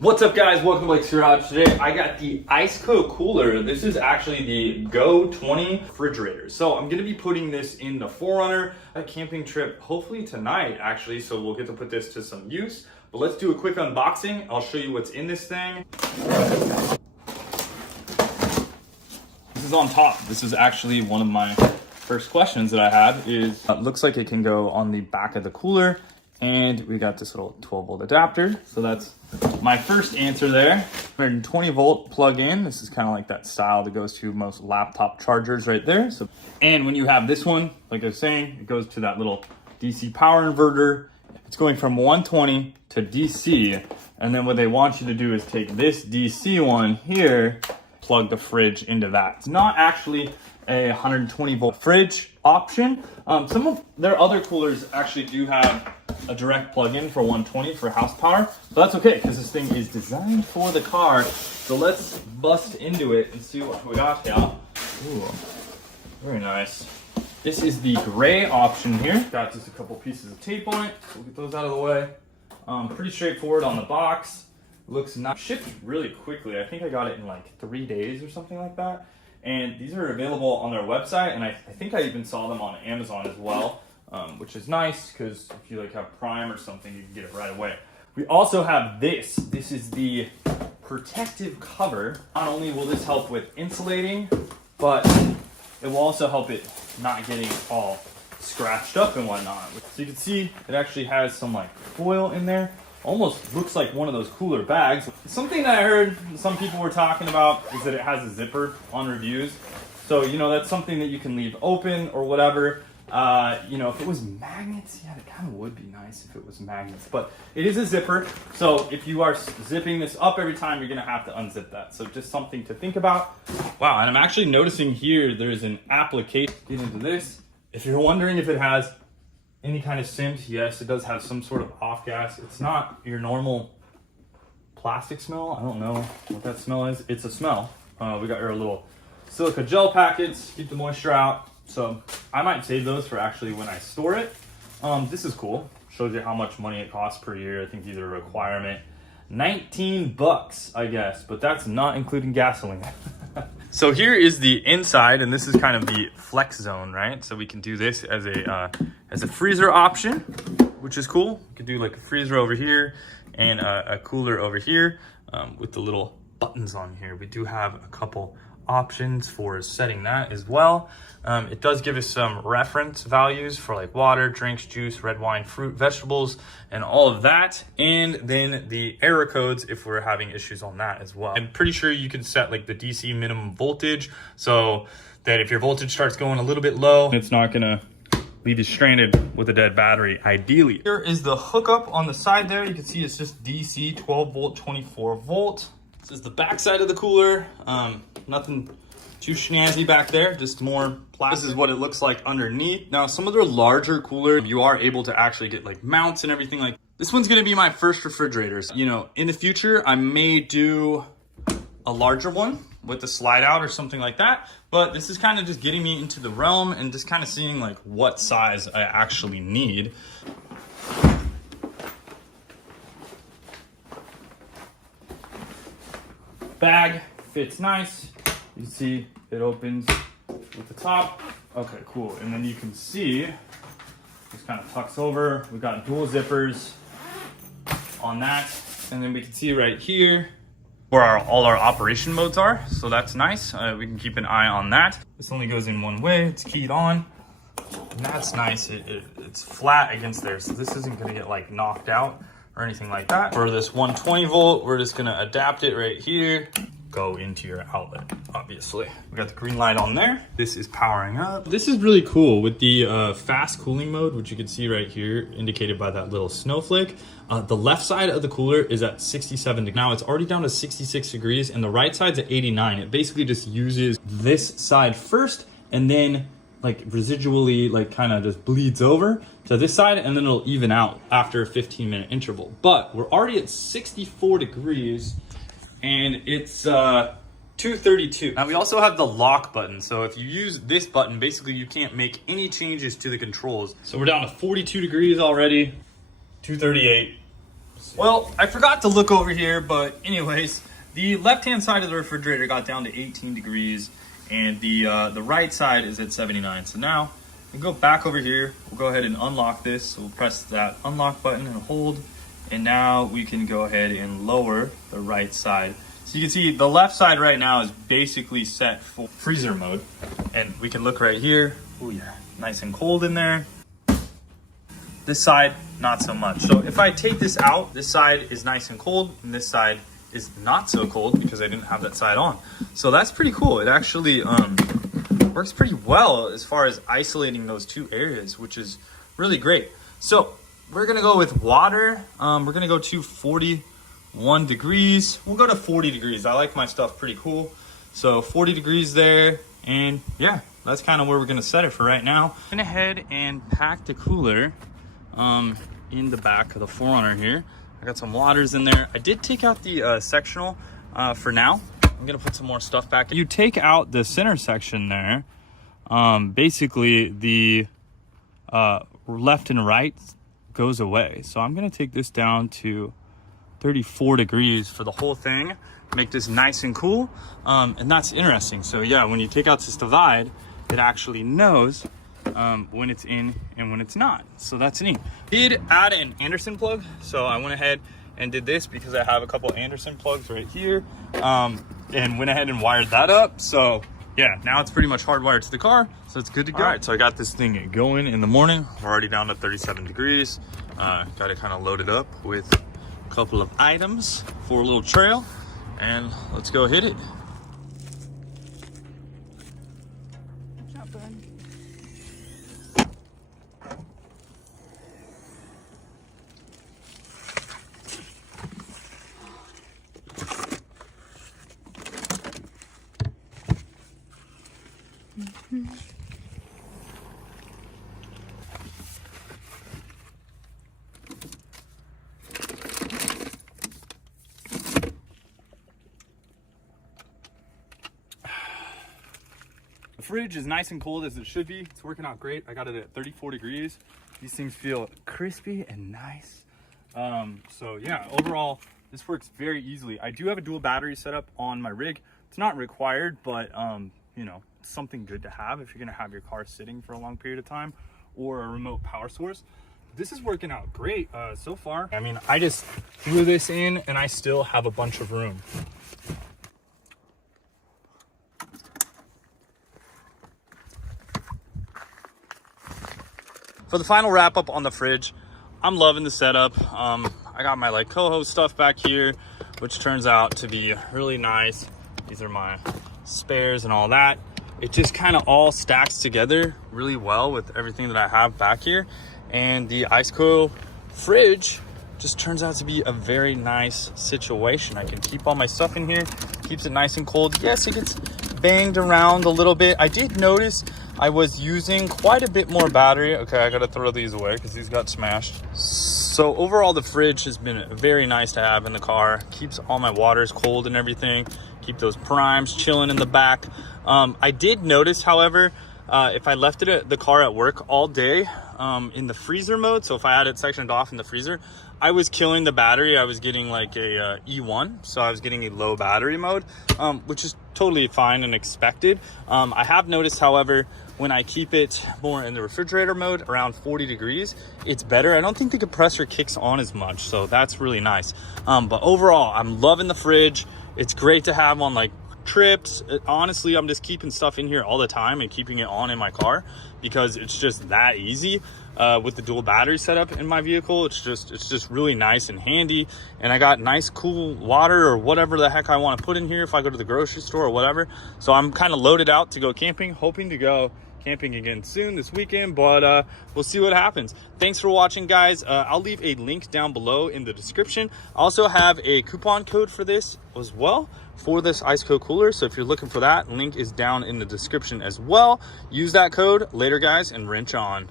What's up, guys? Welcome to Blake's Garage. Today I got the Iceco cooler. This is actually the GO20 refrigerator. So I'm gonna be putting this in the 4Runner, a camping trip, hopefully tonight actually, so we'll get to put this to some use. But let's do a quick unboxing. I'll show you what's in this thing. This is on top. This is actually one of my first questions that I had is, it looks like it can go on the back of the cooler. And we got this little 12-volt adapter. So that's my first answer there. 120-volt plug-in. This is kind of like that style that goes to most laptop chargers right there. So, and when you have this one, like I was saying, it goes to that little DC power inverter. It's going from 120 to DC. And then what they want you to do is take this DC one here, plug the fridge into that. It's not actually a 120-volt fridge option. Some of their other coolers actually do have a direct plug-in for 120 for house power, but that's okay because this thing is designed for the car. So let's bust into it and see what we got here. Ooh, very nice. This is the gray option here. Got just a couple pieces of tape on it. We'll get those out of the way. Pretty straightforward on the box. Looks nice. Shipped really quickly. I think I got it in like 3 days or something like that. And these are available on their website, and I think I even saw them on Amazon as well. Which is nice because if you like have Prime or something, you can get it right away. We also have this. This is the protective cover. Not only will this help with insulating, but it will also help it not getting all scratched up and whatnot. So you can see it actually has some like foil in there. Almost looks like one of those cooler bags. Something that I heard some people were talking about is that it has a zipper on reviews. So, you know, that's something that you can leave open or whatever. You know, if it was magnets, yeah, it kind of would be nice if it was magnets, but it is a zipper. So if you are zipping this up every time, you're going to have to unzip that. So just something to think about. Wow. And I'm actually noticing here, there's an application. Get into this. If you're wondering if it has any kind of scent, yes, it does have some sort of off gas. It's not your normal plastic smell. I don't know what that smell is. It's a smell. We got our little silica gel packets, keep the moisture out. So I might save those for actually when I store it. This is cool. Shows you how much money it costs per year. I think these are a requirement. 19 bucks, I guess, but that's not including gasoline. So here is the inside, and this is kind of the flex zone, right? So we can do this as a freezer option, which is cool. We could do like a freezer over here and a cooler over here with the little buttons on here. We do have a couple options for setting that as well. It does give us some reference values for like water, drinks, juice, red wine, fruit, vegetables, and all of that. And then the error codes if we're having issues on that as well. I'm pretty sure you can set like the DC minimum voltage so that if your voltage starts going a little bit low, it's not gonna leave you stranded with a dead battery, ideally. Here is the hookup on the side there. You can see it's just DC 12 volt, 24 volt. This is the back side of the cooler. Nothing too snazzy back there, just more plastic. This is what it looks like underneath. Now, some of the larger coolers, you are able to actually get like mounts and everything like. This one's gonna be my first refrigerator. So, you know, in the future, I may do a larger one with the slide out or something like that. But this is kind of just getting me into the realm and just kind of seeing like what size I actually need. Bag fits nice. You can see it opens with the top. Okay, cool. And then you can see this kind of tucks over. We've got dual zippers on that. And then we can see right here where all our operation modes are. So that's nice. We can keep an eye on that. This only goes in one way. It's keyed on. And that's nice. It's flat against there. So this isn't going to get like knocked out or anything like that. For this 120 volt, we're just gonna adapt it right here, go into your outlet, obviously. We got the green light on there. This is powering up. This is really cool with the fast cooling mode, which you can see right here, indicated by that little snowflake. The left side of the cooler is at 67 degrees. Now it's already down to 66 degrees and the right side's at 89. It basically just uses this side first and then like residually like kind of just bleeds over to this side and then it'll even out after a 15-minute interval. But we're already at 64 degrees and it's 232. Now we also have the lock button. So if you use this button, basically you can't make any changes to the controls. So we're down to 42 degrees already, 238. Well, I forgot to look over here, but anyways, the left-hand side of the refrigerator got down to 18 degrees, and the right side is at 79. So now we can go back over here. We'll go ahead and unlock this. So we'll press that unlock button and hold, and now we can go ahead and lower the right side. So you can see the left side right now is basically set for freezer mode, and we can look right here. Oh yeah, nice and cold in there. This side, not so much. So if I take this out, this side is nice and cold, and this side is not so cold because I didn't have that side on. So that's pretty cool. It actually works pretty well as far as isolating those two areas, which is really great. So we're gonna go with water. We're gonna go to 41 degrees. We'll go to 40 degrees. I like my stuff pretty cool. So 40 degrees there, and yeah, that's kind of where we're gonna set it for right now. I went ahead and packed the cooler in the back of the 4Runner here. I got some waters in there. I did take out the sectional for now. I'm gonna put some more stuff back. You take out the center section there, basically the left and right goes away. So I'm gonna take this down to 34 degrees for the whole thing, make this nice and cool, and that's interesting. So yeah, when you take out this divide, it actually knows when it's in and when it's not. So that's neat. Did add an Anderson plug, so I went ahead and did this because I have a couple Anderson plugs right here, and went ahead and wired that up. So yeah, now it's pretty much hardwired to the car, so it's good to go. All right, so I got this thing going in the morning. We're already down to 37 degrees. Got it kind of loaded up with a couple of items for a little trail, and let's go hit it. The fridge is nice and cold as it should be. It's working out great. I got it at 34 degrees. These things feel crispy and nice. So yeah, overall, this works very easily. I do have a dual battery setup on my rig. It's not required, but you know, it's something good to have if you're gonna have your car sitting for a long period of time, or a remote power source. This is working out great so far. I mean, I just threw this in and I still have a bunch of room. For the final wrap up on the fridge, I'm loving the setup. I got my like coho stuff back here, which turns out to be really nice. These are my spares and all that. It just kind of all stacks together really well with everything that I have back here. And the Iceco fridge just turns out to be a very nice situation. I can keep all my stuff in here, keeps it nice and cold. Yes, it gets banged around a little bit. I did notice I was using quite a bit more battery. Okay, I gotta throw these away because these got smashed. So overall, the fridge has been very nice to have in the car. Keeps all my waters cold and everything. Keep those primes chilling in the back. I did notice, however, if I left the car at work all day in the freezer mode, so if I had it sectioned off in the freezer, I was killing the battery. I was getting like a E1, so I was getting a low battery mode, which is totally fine and expected. I have noticed, however, when I keep it more in the refrigerator mode around 40 degrees, it's better. I don't think the compressor kicks on as much, so that's really nice. But overall, I'm loving the fridge. It's great to have on like trips. Honestly, I'm just keeping stuff in here all the time and keeping it on in my car because it's just that easy. With the dual battery setup in my vehicle, it's just really nice and handy. And I got nice cool water or whatever the heck I want to put in here if I go to the grocery store or whatever. So I'm kind of loaded out to go camping, hoping to go camping again soon this weekend, but we'll see what happens. Thanks for watching, guys. I'll leave a link down below in the description. I also have a coupon code for this as well, for this Iceco cooler. So if you're looking for that, link is down in the description as well. Use that code later, guys, and wrench on.